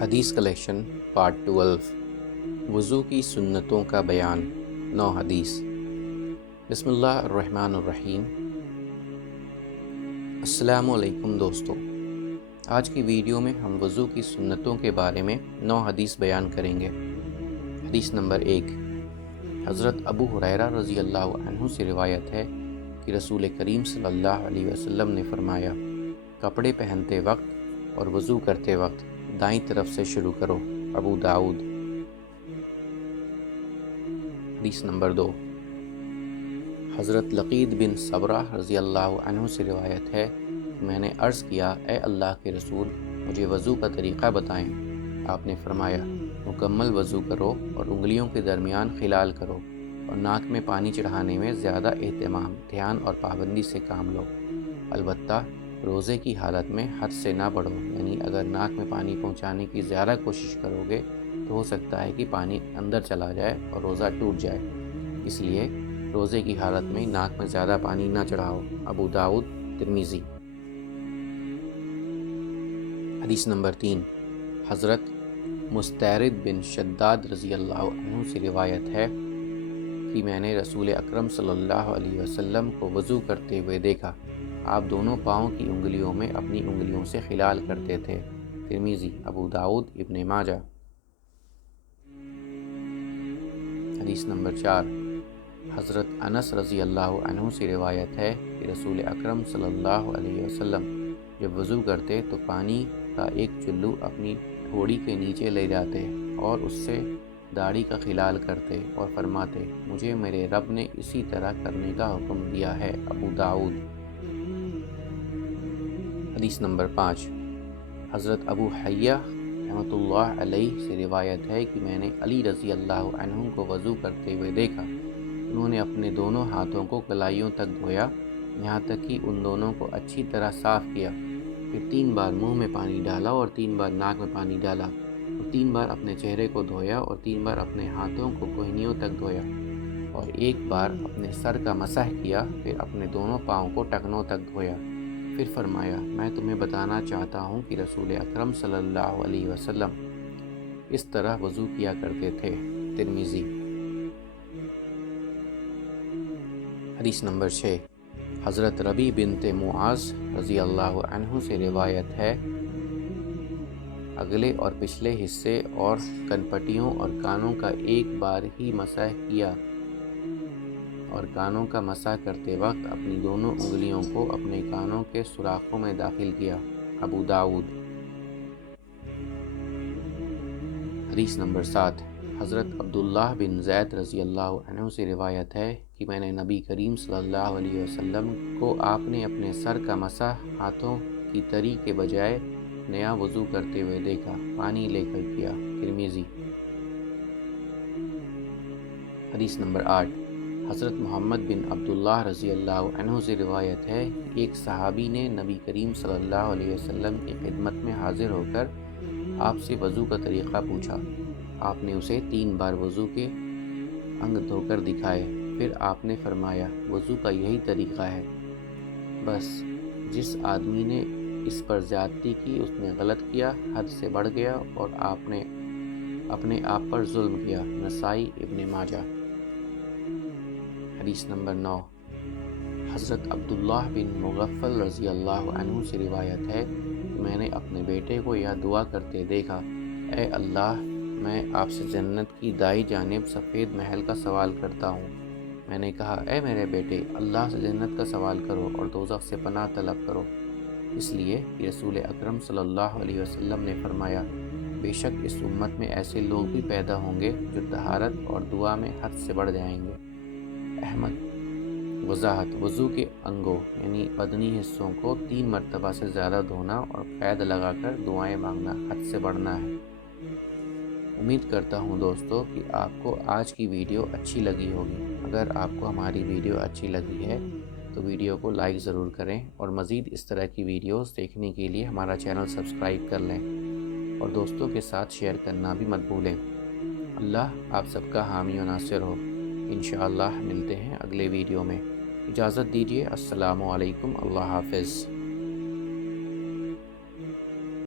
حدیث collection part 12 وضو کی سنتوں کا بیان 9 حدیث۔ بسم اللہ الرحمن الرحیم۔ السلام علیکم دوستو، آج کی ویڈیو میں ہم وضو کی سنتوں کے بارے میں 9 حدیث بیان کریں گے۔ حدیث نمبر 1، حضرت ابو ہریرہ رضی اللہ عنہ سے روایت ہے کہ رسول کریم صلی اللہ علیہ وسلم نے فرمایا، کپڑے پہنتے وقت اور وضو کرتے وقت دائیں طرف سے شروع کرو۔ ابو داؤد۔ حدیث نمبر 2، حضرت لقید بن صبرہ رضی اللہ عنہ سے روایت ہے کہ میں نے عرض کیا، اے اللہ کے رسول، مجھے وضو کا طریقہ بتائیں۔ آپ نے فرمایا، مکمل وضو کرو اور انگلیوں کے درمیان خلال کرو اور ناک میں پانی چڑھانے میں زیادہ اہتمام، دھیان اور پابندی سے کام لو۔ البتہ روزے کی حالت میں حد سے نہ بڑھو، یعنی اگر ناک میں پانی پہنچانے کی زیادہ کوشش کرو گے تو ہو سکتا ہے کہ پانی اندر چلا جائے اور روزہ ٹوٹ جائے، اس لیے روزے کی حالت میں ناک میں زیادہ پانی نہ چڑھاؤ۔ ابو داؤد، ترمذی۔ حدیث نمبر 3، حضرت مستعرد بن شداد رضی اللہ عنہ سے روایت ہے کہ میں نے رسول اکرم صلی اللہ علیہ وسلم کو وضو کرتے ہوئے دیکھا، آپ دونوں پاؤں کی انگلیوں میں اپنی انگلیوں سے خلال کرتے تھے۔ ترمذی، ابو داؤد، ابن ماجہ۔ حدیث نمبر 4، حضرت انس رضی اللہ عنہ سے روایت ہے کہ رسول اکرم صلی اللہ علیہ وسلم جب وضو کرتے تو پانی کا ایک چلو اپنی ٹھوڑی کے نیچے لے جاتے اور اس سے داڑھی کا خلال کرتے اور فرماتے، مجھے میرے رب نے اسی طرح کرنے کا حکم دیا ہے۔ ابو داؤد۔ حدیث نمبر 5، حضرت ابو حیہ رحمۃ اللہ علیہ سے روایت ہے کہ میں نے علی رضی اللہ عنہ کو وضو کرتے ہوئے دیکھا، انہوں نے اپنے دونوں ہاتھوں کو کلائیوں تک دھویا، یہاں تک کہ ان دونوں کو اچھی طرح صاف کیا، پھر 3 بار منہ میں پانی ڈالا اور 3 بار ناک میں پانی ڈالا اور 3 بار اپنے چہرے کو دھویا اور 3 بار اپنے ہاتھوں کو کوہنیوں تک دھویا اور 1 بار اپنے سر کا مسح کیا، پھر اپنے دونوں پاؤں کو ٹخنوں تک دھویا، پھر فرمایا، میں تمہیں بتانا چاہتا ہوں کہ رسول اکرم صلی اللہ علیہ وسلم اس طرح وضو کیا کرتے تھے۔ ترمذی۔ حدیث نمبر 6، حضرت ربیع بنت معاذ رضی اللہ عنہ سے روایت ہے، اگلے اور پچھلے حصے اور کنپٹیوں اور کانوں کا 1 بار ہی مسح کیا اور کانوں کا مسح کرتے وقت اپنی دونوں انگلیوں کو اپنے کانوں کے سوراخوں میں داخل کیا۔ ابو داؤد۔ حدیث نمبر 7، حضرت عبداللہ بن زید رضی اللہ عنہ سے روایت ہے کہ میں نے نبی کریم صلی اللہ علیہ وسلم کو آپ نے اپنے سر کا مسح ہاتھوں کی تری کے بجائے نیا وضو کرتے ہوئے دیکھا، پانی لے کر کیا۔ ترمذی۔ حدیث نمبر 8، حضرت محمد بن عبداللہ رضی اللہ عنہ سے روایت ہے کہ ایک صحابی نے نبی کریم صلی اللہ علیہ وسلم کی خدمت میں حاضر ہو کر آپ سے وضو کا طریقہ پوچھا، آپ نے اسے 3 بار وضو کے انگ دھو کر دکھائے، پھر آپ نے فرمایا، وضو کا یہی طریقہ ہے، بس جس آدمی نے اس پر زیادتی کی اس نے غلط کیا، حد سے بڑھ گیا اور آپ نے اپنے آپ پر ظلم کیا۔ نسائی، ابن ماجہ۔ حدیث نمبر 9، حضرت عبداللہ بن مغفل رضی اللہ عنہ سے روایت ہے کہ میں نے اپنے بیٹے کو یہ دعا کرتے دیکھا، اے اللہ، میں آپ سے جنت کی دائیں جانب سفید محل کا سوال کرتا ہوں۔ میں نے کہا، اے میرے بیٹے، اللہ سے جنت کا سوال کرو اور دوزخ سے پناہ طلب کرو، اس لیے کہ رسول اکرم صلی اللہ علیہ وسلم نے فرمایا، بے شک اس امت میں ایسے لوگ بھی پیدا ہوں گے جو طہارت اور دعا میں حد سے بڑھ جائیں گے۔ احمد۔ وضاحت: وضو کے انگوں یعنی بدنی حصوں کو 3 مرتبہ سے زیادہ دھونا اور قید لگا کر دعائیں مانگنا حد سے بڑھنا ہے۔ امید کرتا ہوں دوستو کہ آپ کو آج کی ویڈیو اچھی لگی ہوگی۔ اگر آپ کو ہماری ویڈیو اچھی لگی ہے تو ویڈیو کو لائک ضرور کریں اور مزید اس طرح کی ویڈیوز دیکھنے کے لیے ہمارا چینل سبسکرائب کر لیں اور دوستوں کے ساتھ شیئر کرنا بھی مت بھولیں۔ اللہ آپ سب کا حامی و ناصر ہو۔ انشاءاللہ ملتے ہیں اگلے ویڈیو میں۔ اجازت دیجیے، السلام علیکم، اللہ حافظ۔